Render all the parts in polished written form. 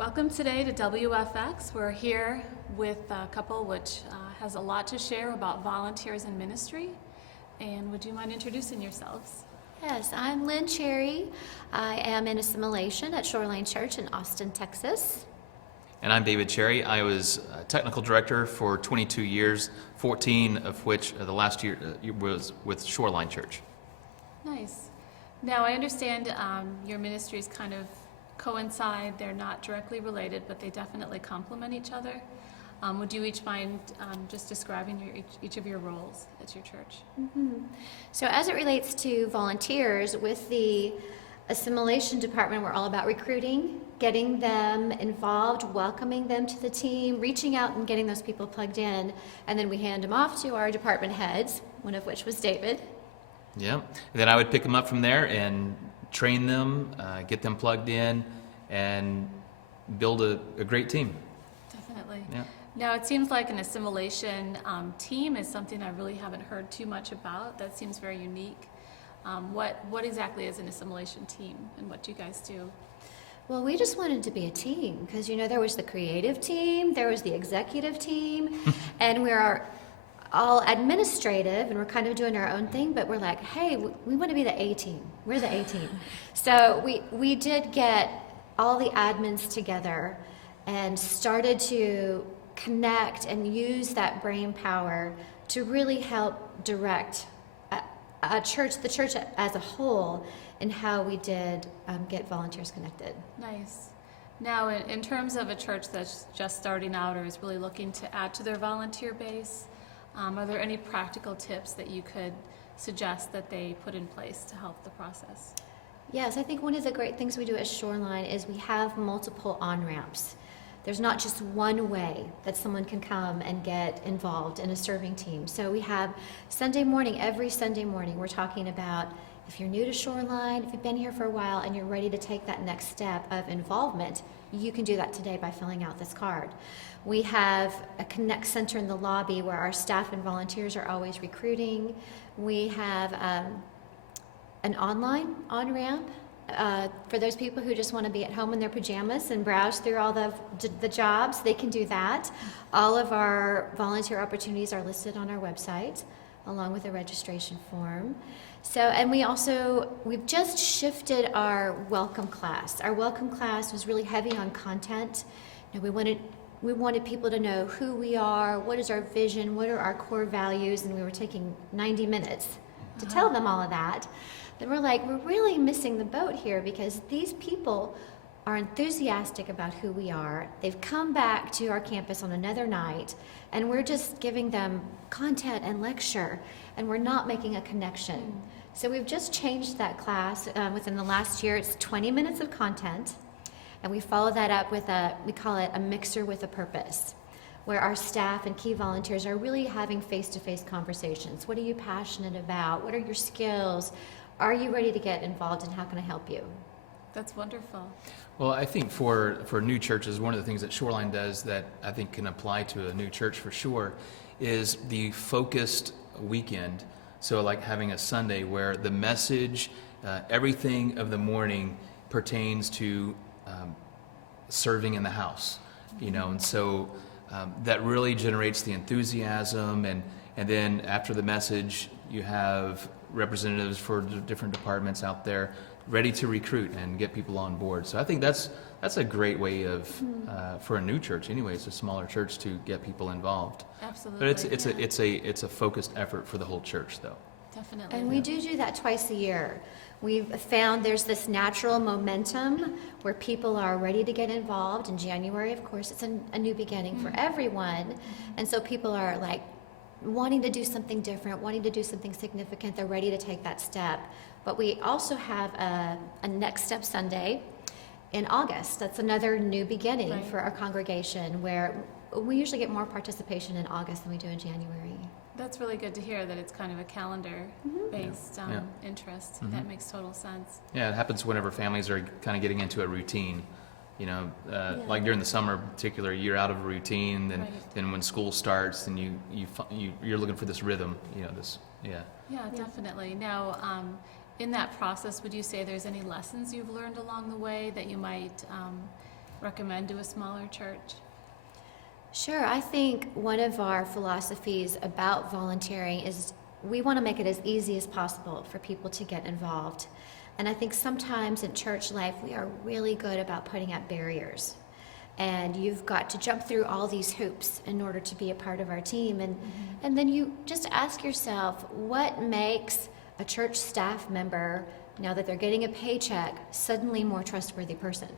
Welcome today to WFX. We're here with a couple which has a lot to share about volunteers in ministry. And would you mind introducing yourselves? Yes, I'm Lynn Cherry. I am in assimilation at Shoreline Church in Austin, Texas. And I'm David Cherry. I was technical director for 22 years, 14 of which the last year was with Shoreline Church. Nice. Now I understand your ministries kind of coincide. They're not directly related, but they definitely complement each other. Would you each mind just describing each of your roles at your church? Mm-hmm. So as it relates to volunteers, with the assimilation department, we're all about recruiting, getting them involved, welcoming them to the team, reaching out and getting those people plugged in, and then we hand them off to our department heads, one of which was David. Yeah, and then I would pick them up from there and train them, get them plugged in, and build a great team. Definitely. Yeah. Now, it seems like an assimilation team is something I really haven't heard too much about. That seems very unique. What exactly is an assimilation team, and what do you guys do? Well, we just wanted to be a team because, there was the creative team, there was the executive team, and we're all administrative, and we're kind of doing our own thing, but we're like, hey, we want to be the A team. We're the A team. So we did get all the admins together and started to connect and use that brain power to really help direct the church as a whole, in how we did get volunteers connected. Nice. Now, in terms of a church that's just starting out or is really looking to add to their volunteer base, are there any practical tips that you could suggest that they put in place to help the process? Yes, I think one of the great things we do at Shoreline is we have multiple on-ramps. There's not just one way that someone can come and get involved in a serving team. So we have every Sunday morning, we're talking about if you're new to Shoreline, if you've been here for a while and you're ready to take that next step of involvement, you can do that today by filling out this card. We have a Connect Center in the lobby where our staff and volunteers are always recruiting. We have an online on-ramp for those people who just want to be at home in their pajamas and browse through all the jobs. They can do that. All of our volunteer opportunities are listed on our website, along with a registration form. So, and we've just shifted our welcome class. Our welcome class was really heavy on content. We wanted people to know who we are, what is our vision, what are our core values, and we were taking 90 minutes to tell them all of that. Then we're like, we're really missing the boat here because these people are enthusiastic about who we are. They've come back to our campus on another night, and we're just giving them content and lecture, and we're not making a connection. So we've just changed that class within the last year. It's 20 minutes of content, and we follow that up with we call it a mixer with a purpose, where our staff and key volunteers are really having face-to-face conversations. What are you passionate about? What are your skills? Are you ready to get involved, and how can I help you? That's wonderful. Well, I think for new churches, one of the things that Shoreline does that I think can apply to a new church for sure is the focused weekend. So like having a Sunday where the message, everything of the morning pertains to serving in the house, and so that really generates the enthusiasm, and then after the message, you have representatives for different departments out there ready to recruit and get people on board. So I think that's a great way of for a new church anyway. It's a smaller church to get people involved. Absolutely. But it's a focused effort for the whole church, though. Definitely. And we do that twice a year. We've found there's this natural momentum where people are ready to get involved. In January, of course, it's a new beginning for everyone. And so people are like wanting to do something different, wanting to do something significant. They're ready to take that step. But we also have a Next Step Sunday in August. That's another new beginning for our congregation, where we usually get more participation in August than we do in January. That's really good to hear that it's kind of a calendar-based interest. That makes total sense. Yeah, it happens whenever families are kind of getting into a routine. Like during the summer, in particular, you're out of a routine. Then when school starts, then you're looking for this rhythm. Yeah, definitely. Now, in that process, would you say there's any lessons you've learned along the way that you might recommend to a smaller church? Sure. I think one of our philosophies about volunteering is we want to make it as easy as possible for people to get involved. And I think sometimes in church life, we are really good about putting up barriers. And you've got to jump through all these hoops in order to be a part of our team. And then you just ask yourself, what makes a church staff member, now that they're getting a paycheck, suddenly more trustworthy person?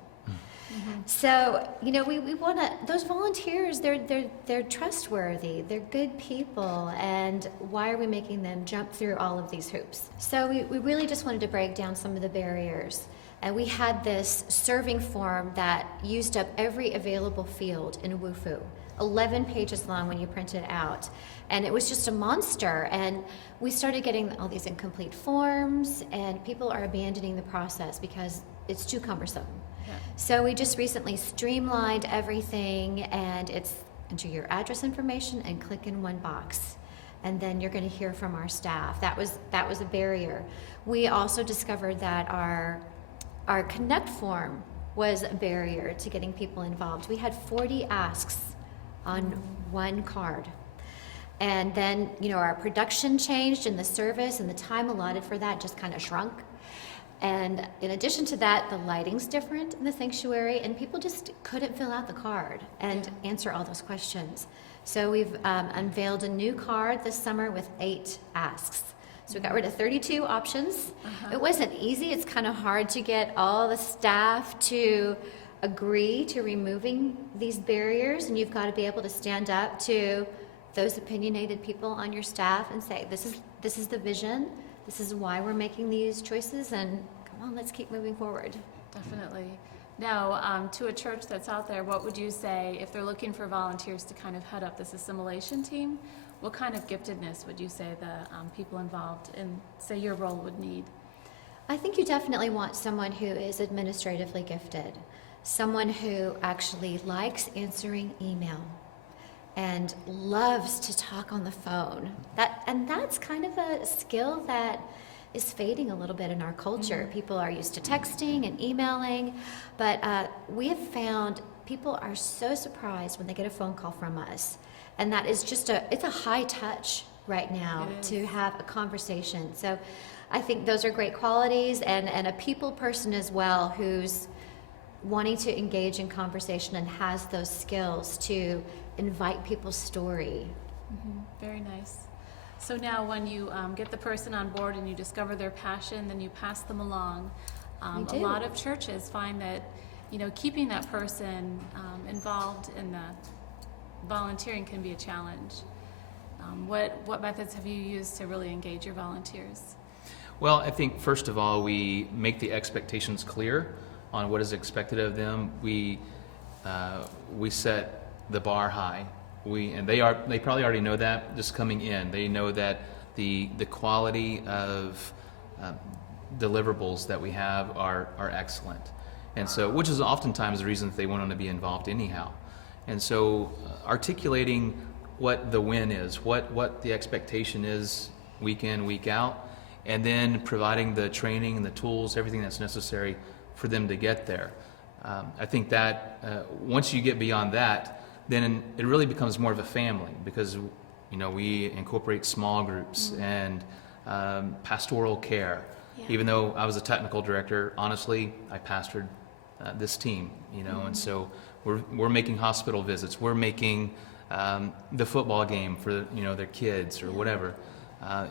So, we want to, those volunteers, they're trustworthy, they're good people, and why are we making them jump through all of these hoops? So we really just wanted to break down some of the barriers. And we had this serving form that used up every available field in WUFU, 11 pages long when you print it out. And it was just a monster. And we started getting all these incomplete forms, and people are abandoning the process because it's too cumbersome. Yeah. So we just recently streamlined everything, and it's enter your address information and click in one box. And then you're going to hear from our staff. That was a barrier. We also discovered that our Connect form was a barrier to getting people involved. We had 40 asks on one card. And then, our production changed in the service, and the time allotted for that just kind of shrunk. And in addition to that, the lighting's different in the sanctuary, and people just couldn't fill out the card and answer all those questions. So we've unveiled a new card this summer with 8 asks. So we got rid of 32 options. It wasn't easy. It's kind of hard to get all the staff to agree to removing these barriers, and you've got to be able to stand up to those opinionated people on your staff and say, this is the vision, this is why we're making these choices, and come on, let's keep moving forward. Definitely. Now, to a church that's out there, what would you say if they're looking for volunteers to kind of head up this assimilation team? What kind of giftedness would you say the people involved in, say, your role would need? I think you definitely want someone who is administratively gifted, someone who actually likes answering email and loves to talk on the phone. That's kind of a skill that is fading a little bit in our culture. People are used to texting and emailing, but we have found people are so surprised when they get a phone call from us. And that is it's a high touch right now to have a conversation. So I think those are great qualities, and a people person as well who's wanting to engage in conversation and has those skills to invite people's story. Very nice. So now when you get the person on board and you discover their passion, then you pass them along. A lot of churches find that, keeping that person involved in the volunteering can be a challenge. What methods have you used to really engage your volunteers? Well, I think first of all, we make the expectations clear on what is expected of them. We set the bar high. They probably already know that just coming in. They know that the quality of deliverables that we have are excellent, and so which is oftentimes the reason that they want them to be involved anyhow. And so articulating what the win is, what the expectation is week in, week out, and then providing the training and the tools, everything that's necessary for them to get there. I think that once you get beyond that, then it really becomes more of a family, because we incorporate small groups and pastoral care. Yeah. Even though I was a technical director, honestly, I pastored this team, and so we're making hospital visits. We're making the football game for their kids or whatever.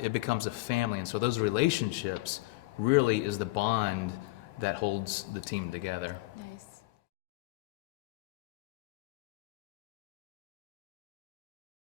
It becomes a family, and so those relationships really is the bond that holds the team together. Nice.